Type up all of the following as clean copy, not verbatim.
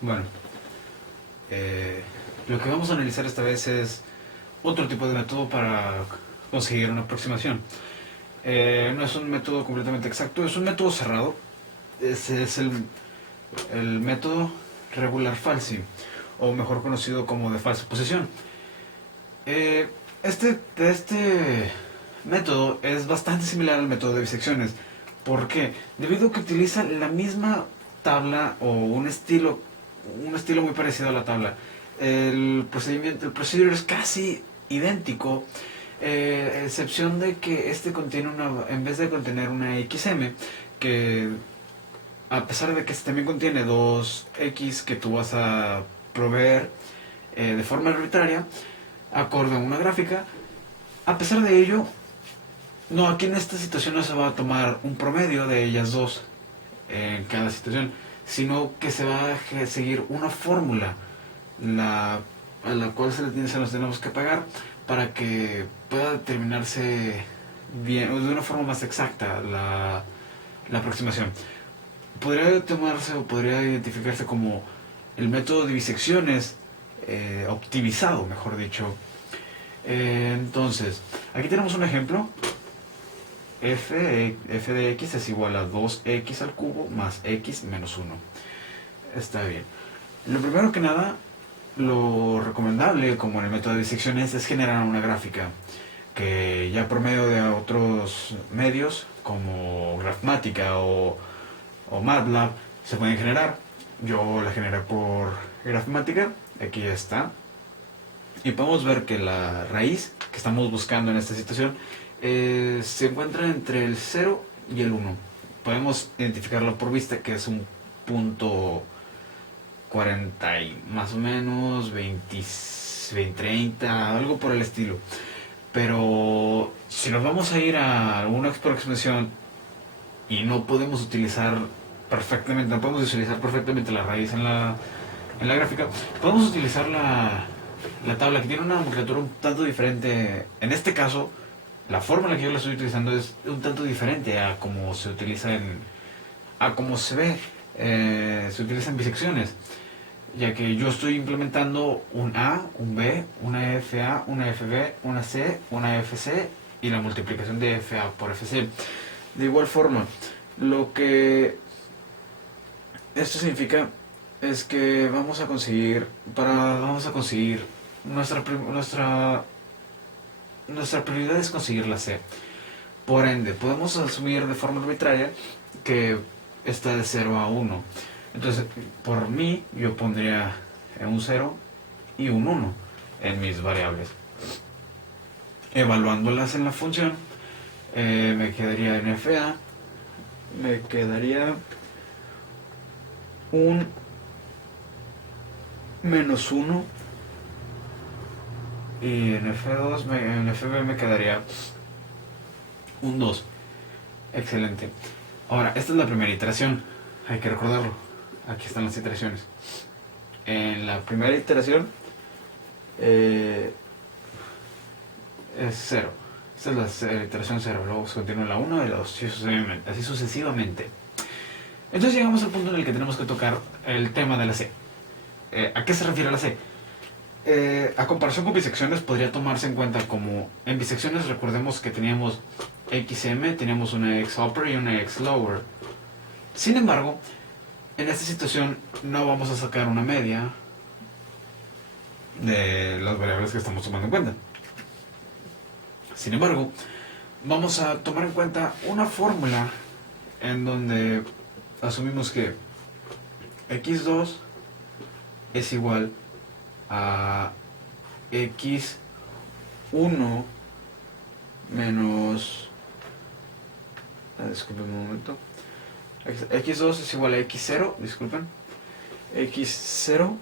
Bueno, eh, lo que vamos a analizar esta vez es otro tipo de método para conseguir una aproximación. No es un método completamente exacto, es un método cerrado. Ese es el método regular falsi, o mejor conocido como de falsa posición. Eh, este método es bastante similar al método de bisecciones. ¿Por qué? Debido a que utiliza la misma tabla o un estilo muy parecido a la tabla. El procedimiento es casi idéntico, excepción de que este contiene en vez de contener una XM, que a pesar de que este también contiene dos X que tú vas a proveer de forma arbitraria, acorde a una gráfica, a pesar de ello, no, aquí en esta situación no se va a tomar un promedio de ellas dos en cada situación, sino que se va a seguir una fórmula a la cual se nos tenemos que pagar para que pueda determinarse bien, o de una forma más exacta la aproximación. Podría tomarse o podría identificarse como el método de bisecciones optimizado, mejor dicho. Entonces, aquí tenemos un ejemplo. F de x es igual a 2x al cubo más x menos 1. Está bien. Lo primero que nada, lo recomendable, como en el método de disecciones, es generar una gráfica que ya por medio de otros medios como Grafmática o MATLAB se pueden generar. Yo la generé por Grafmática, aquí ya está. Y podemos ver que la raíz que estamos buscando en esta situación se encuentra entre el 0 y el 1. Podemos identificarlo por vista, que es un punto 40 y más o menos 20, 30, algo por el estilo. Pero si nos vamos a ir a alguna aproximación y no podemos utilizar perfectamente la raíz en la gráfica, podemos utilizar la tabla, que tiene una nomenclatura un tanto diferente. En este caso, la forma en la que yo la estoy utilizando es un tanto diferente a como se utiliza a como se ve, se utilizan bisecciones, ya que yo estoy implementando un A, un B, una FA, una FB, una C, una FC y la multiplicación de FA por FC. De igual forma, lo que esto significa es que vamos a conseguir nuestra, nuestra, nuestra prioridad es conseguir la C. Por ende, podemos asumir de forma arbitraria que está de 0 a 1. Entonces, por mí, yo pondría un 0 y un 1 en mis variables. Evaluándolas en la función, me quedaría en FA, me quedaría un menos 1 y en FB me quedaría un 2. Excelente. Ahora, esta es la primera iteración, hay que recordarlo. Aquí están las iteraciones. En la primera iteración es 0. Esta es la iteración 0. Luego se continúa la 1 y la 2, así sucesivamente. Entonces llegamos al punto en el que tenemos que tocar el tema de la C. ¿A qué se refiere la C? A comparación con bisecciones, podría tomarse en cuenta como en bisecciones, recordemos que teníamos XM, teníamos una X upper y una X lower. Sin embargo, en esta situación no vamos a sacar una media de las variables que estamos tomando en cuenta. Sin embargo, vamos a tomar en cuenta una fórmula en donde asumimos que x2 es igual a x1 menos... disculpen un momento. x2 es igual a x0, disculpen. x0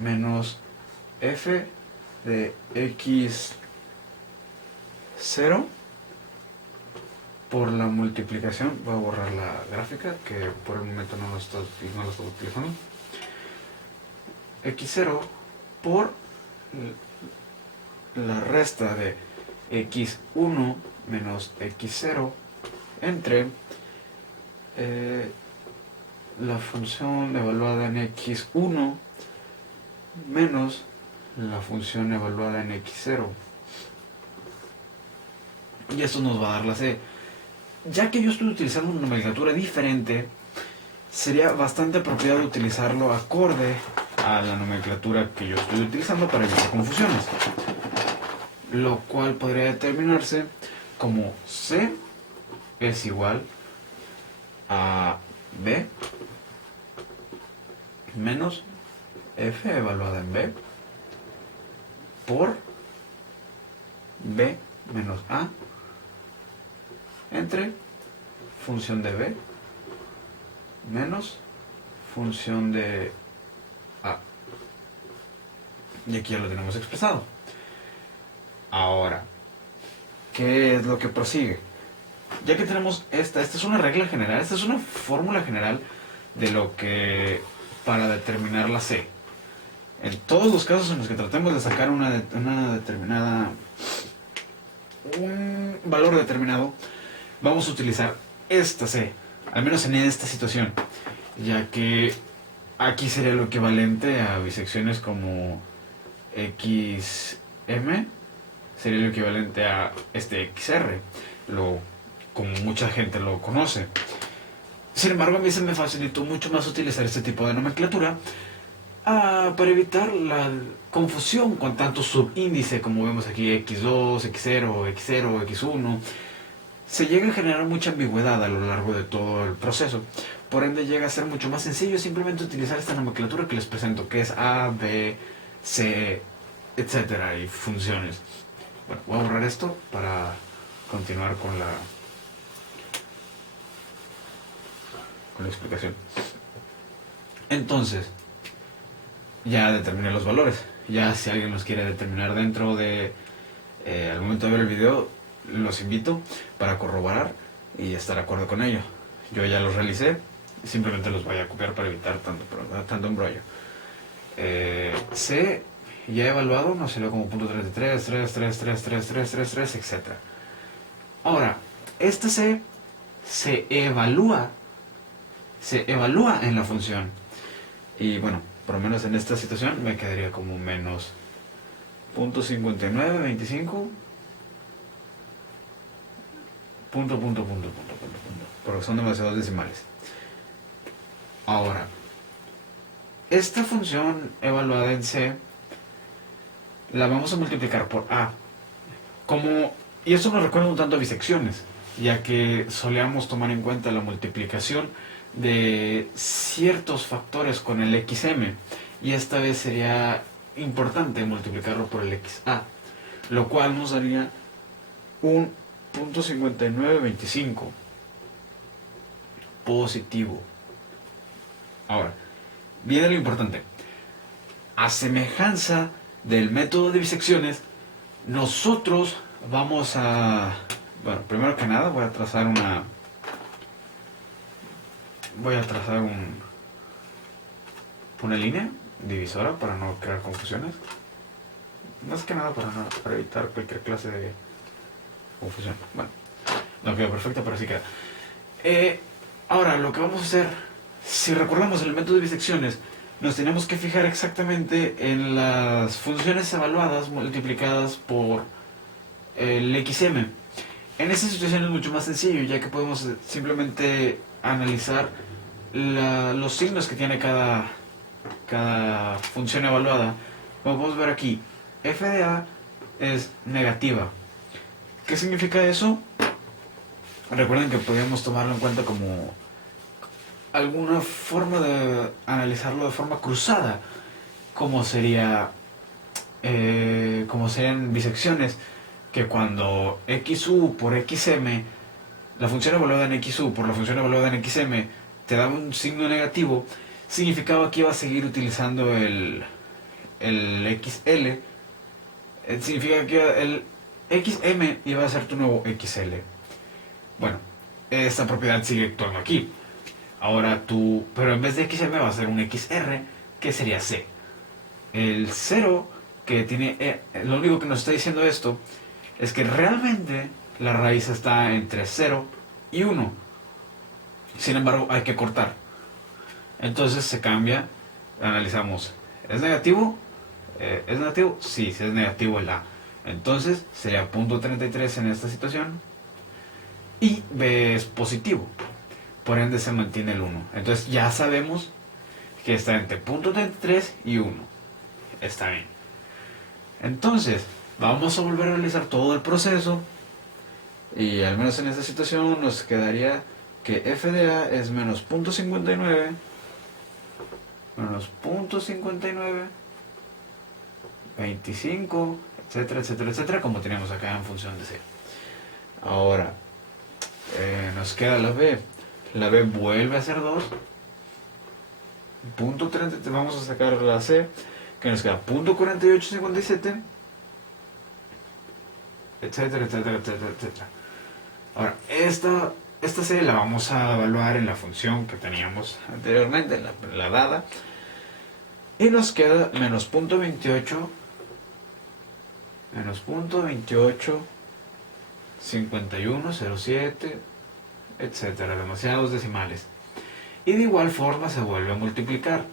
menos f de x0 por la multiplicación. Voy a borrar la gráfica, que por el momento no lo estoy utilizando. x0 por la resta de x1 menos x0 entre la función evaluada en x1 menos la función evaluada en x0. Y eso nos va a dar la c. Ya que yo estoy utilizando una nomenclatura diferente, sería bastante apropiado utilizarlo acorde a la nomenclatura que yo estoy utilizando para evitar confusiones. Lo cual podría determinarse como c es igual a b menos f evaluada en b por b menos a entre función de b menos función de a. Y aquí ya lo tenemos expresado. Ahora, ¿qué es lo que prosigue? Ya que tenemos esta es una regla general, esta es una fórmula general de lo que para determinar la c. En todos los casos en los que tratemos de sacar una determinada un valor determinado, vamos a utilizar esta c, al menos en esta situación, ya que aquí sería lo equivalente a bisecciones como xm, sería lo equivalente a este xr, como mucha gente lo conoce. Sin embargo, a mí se me facilitó mucho más utilizar este tipo de nomenclatura para evitar la confusión con tanto subíndice como vemos aquí, x2, x0, x0, x1. Se llega a generar mucha ambigüedad a lo largo de todo el proceso. Por ende, llega a ser mucho más sencillo simplemente utilizar esta nomenclatura que les presento, que es A, B, C, etcétera, y funciones. Bueno, voy a borrar esto para continuar con la explicación. Entonces, ya determiné los valores. Ya si alguien los quiere determinar dentro de al momento de ver el video, los invito para corroborar y estar de acuerdo con ello. Yo ya los realicé, simplemente los voy a copiar para evitar tanto embrollo. C ya he evaluado, no sé, como punto 33, 3, 3, 3, 3, 3, 3, 3, etc. Ahora, este C se evalúa en la función. Y bueno, por lo menos en esta situación me quedaría como menos .5925 punto, porque son demasiados decimales. Ahora, esta función evaluada en C la vamos a multiplicar por A. Y eso nos recuerda un tanto a bisecciones, ya que solíamos tomar en cuenta la multiplicación de ciertos factores con el xm, y esta vez sería importante multiplicarlo por el xa, lo cual nos daría un .5925 positivo. Ahora, viene lo importante. A semejanza del método de bisecciones, nosotros vamos a... Bueno, primero que nada voy a trazar una línea divisora para no crear confusiones. Más que nada para evitar cualquier clase de confusión. Bueno, no quedó perfecto, pero así queda. Ahora, lo que vamos a hacer, si recordamos el método de bisecciones, nos tenemos que fijar exactamente en las funciones evaluadas multiplicadas por el xm. En esta situación es mucho más sencillo, ya que podemos simplemente analizar los signos que tiene cada función evaluada. Como podemos ver aquí, f de a es negativa. ¿Qué significa eso? Recuerden que podríamos tomarlo en cuenta como alguna forma de analizarlo de forma cruzada, como serían bisecciones, que cuando xu por xm, la función evaluada en xu por la función evaluada en xm te da un signo negativo, significaba que iba a seguir utilizando el xl, significa que el xm iba a ser tu nuevo xl. Bueno, esta propiedad sigue actuando aquí. Ahora pero en vez de xm va a ser un xr, que sería c. El 0 que tiene, lo único que nos está diciendo esto es que realmente la raíz está entre 0 y 1. Sin embargo, hay que cortar. Entonces se cambia, analizamos, ¿es negativo? ¿Es negativo? Sí, si es negativo el A. Entonces sería punto 33 en esta situación y B es positivo. Por ende se mantiene el 1. Entonces ya sabemos que está entre punto 33 y 1. Está bien. Entonces vamos a volver a realizar todo el proceso y al menos en esta situación nos quedaría que f de A es menos punto 59 menos punto 59 25, etcétera, etcétera, etcétera, como teníamos acá en función de C. Ahora, nos queda la B. La B vuelve a ser 2. Punto 30, vamos a sacar la C, que nos queda punto 4857, etcétera, etcétera, etcétera, etcétera. Ahora, esta C la vamos a evaluar en la función que teníamos anteriormente, en la dada, y nos queda menos punto 28, menos punto 28, 51, 07, etcétera, demasiados decimales. Y de igual forma se vuelve a multiplicar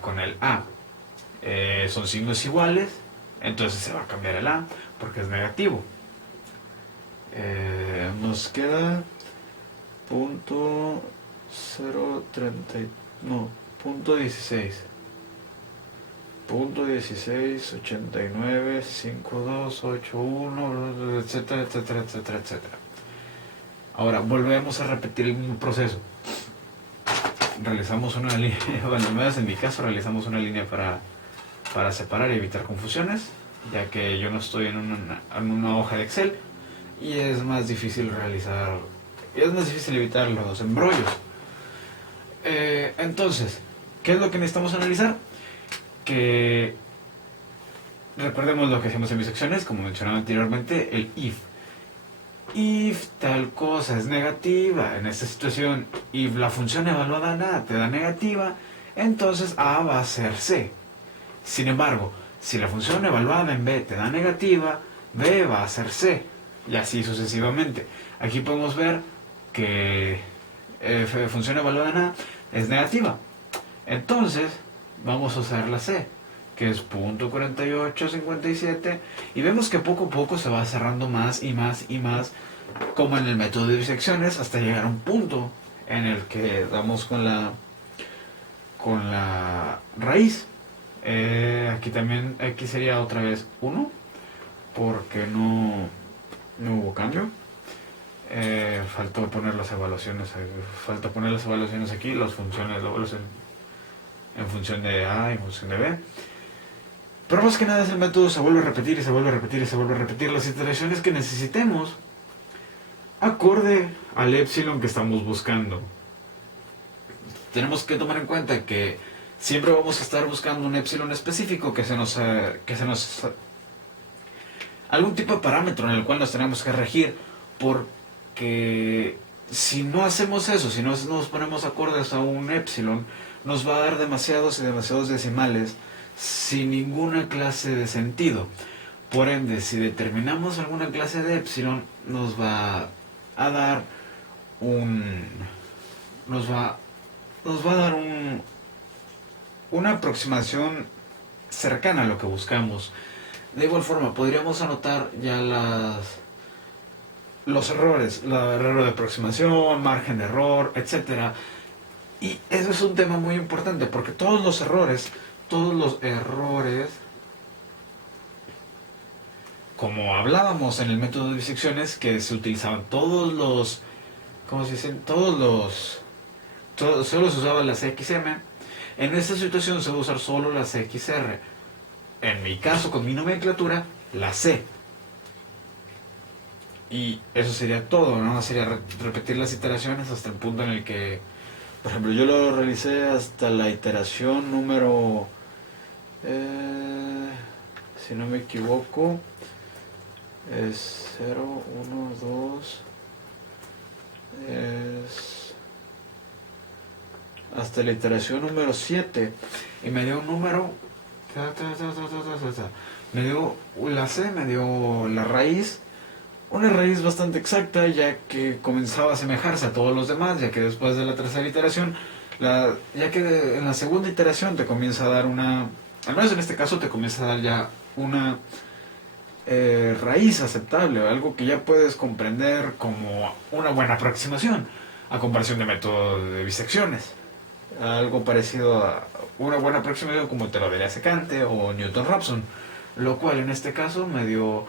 con el A. Son signos iguales, entonces se va a cambiar el A porque es negativo. Nos queda punto 030, no, punto 16. Punto 16, 89, 52, 81, etcétera, etcétera, etcétera, etcétera. Ahora volvemos a repetir el mismo proceso. Realizamos una línea, bueno, al menos en mi caso realizamos una línea para separar y evitar confusiones, ya que yo no estoy en una hoja de Excel y es más difícil evitar los embrollos. Entonces, ¿qué es lo que necesitamos analizar? Que recordemos lo que hacemos en mis secciones, como mencionaba anteriormente, el if. If tal cosa es negativa, en esta situación, if la función evaluada en A te da negativa, entonces A va a ser C. Sin embargo, si la función evaluada en B te da negativa, B va a ser C, y así sucesivamente. Aquí podemos ver que función evaluada en A es negativa. Entonces, vamos a usar la C, que es punto 4857, y vemos que poco a poco se va cerrando más y más y más, como en el método de bisecciones, hasta llegar a un punto en el que damos con la raíz. Aquí sería otra vez 1, porque no hubo cambio. Faltó poner las evaluaciones aquí, las funciones en función de A y en función de B. Pero más que nada ese método se vuelve a repetir y se vuelve a repetir y se vuelve a repetir las iteraciones que necesitemos acorde al epsilon que estamos buscando. Tenemos que tomar en cuenta que siempre vamos a estar buscando un epsilon específico que se nos algún tipo de parámetro en el cual nos tenemos que regir, porque si no hacemos eso, si no nos ponemos acordes a un epsilon, nos va a dar demasiados y demasiados decimales sin ninguna clase de sentido. Por ende, si determinamos alguna clase de epsilon, nos va a dar una aproximación cercana a lo que buscamos. De igual forma, podríamos anotar ya los errores, el error de aproximación, margen de error, etcétera. Y eso es un tema muy importante, porque todos los errores, como hablábamos en el método de bisecciones, que se utilizaban solo se usaba la CXM, en esta situación se va a usar solo la CXR. En mi caso, con mi nomenclatura, la C. Y eso sería todo, ¿no? Sería repetir las iteraciones hasta el punto en el que, por ejemplo, yo lo realicé hasta la iteración número, si no me equivoco, es 0, 1, 2, es hasta la iteración número 7, y me dio un número, me dio la C, me dio la raíz, una raíz bastante exacta, ya que comenzaba a asemejarse a todos los demás, ya que después de la tercera iteración Ya que en la segunda iteración te comienza a dar al menos en este caso te comienza a dar ya una raíz aceptable, algo que ya puedes comprender como una buena aproximación, a comparación de método de bisecciones. Algo parecido a una buena aproximación como te lo daría Secante o Newton-Raphson, lo cual en este caso me dio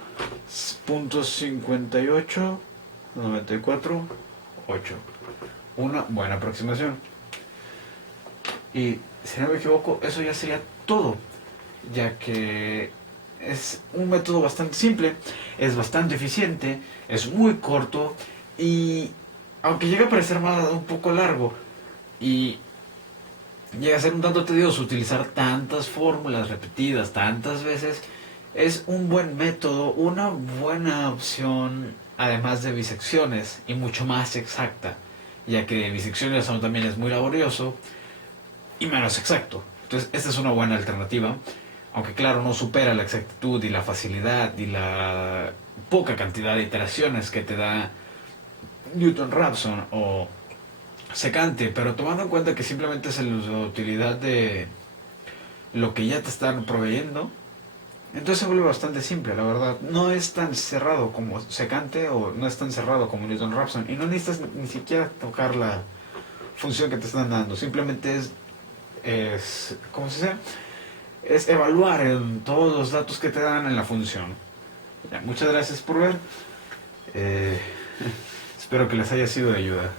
.58, 94, 8. Una buena aproximación. Y si no me equivoco, eso ya sería todo, ya que es un método bastante simple, es bastante eficiente, es muy corto y aunque llega a parecer más un poco largo y llega a ser un tanto tedioso utilizar tantas fórmulas repetidas tantas veces, es un buen método, una buena opción, además de bisecciones y mucho más exacta, ya que bisecciones aún también es muy laborioso y menos exacto. Entonces, esta es una buena alternativa, aunque claro, no supera la exactitud y la facilidad y la poca cantidad de iteraciones que te da Newton-Raphson o Secante, pero tomando en cuenta que simplemente es la utilidad de lo que ya te están proveyendo, entonces se vuelve bastante simple, la verdad. No es tan cerrado como Secante o no es tan cerrado como Newton-Raphson y no necesitas ni siquiera tocar la función que te están dando, simplemente ¿cómo se dice? Es evaluar todos los datos que te dan en la función. Ya, muchas gracias por ver. Eh, espero que les haya sido de ayuda.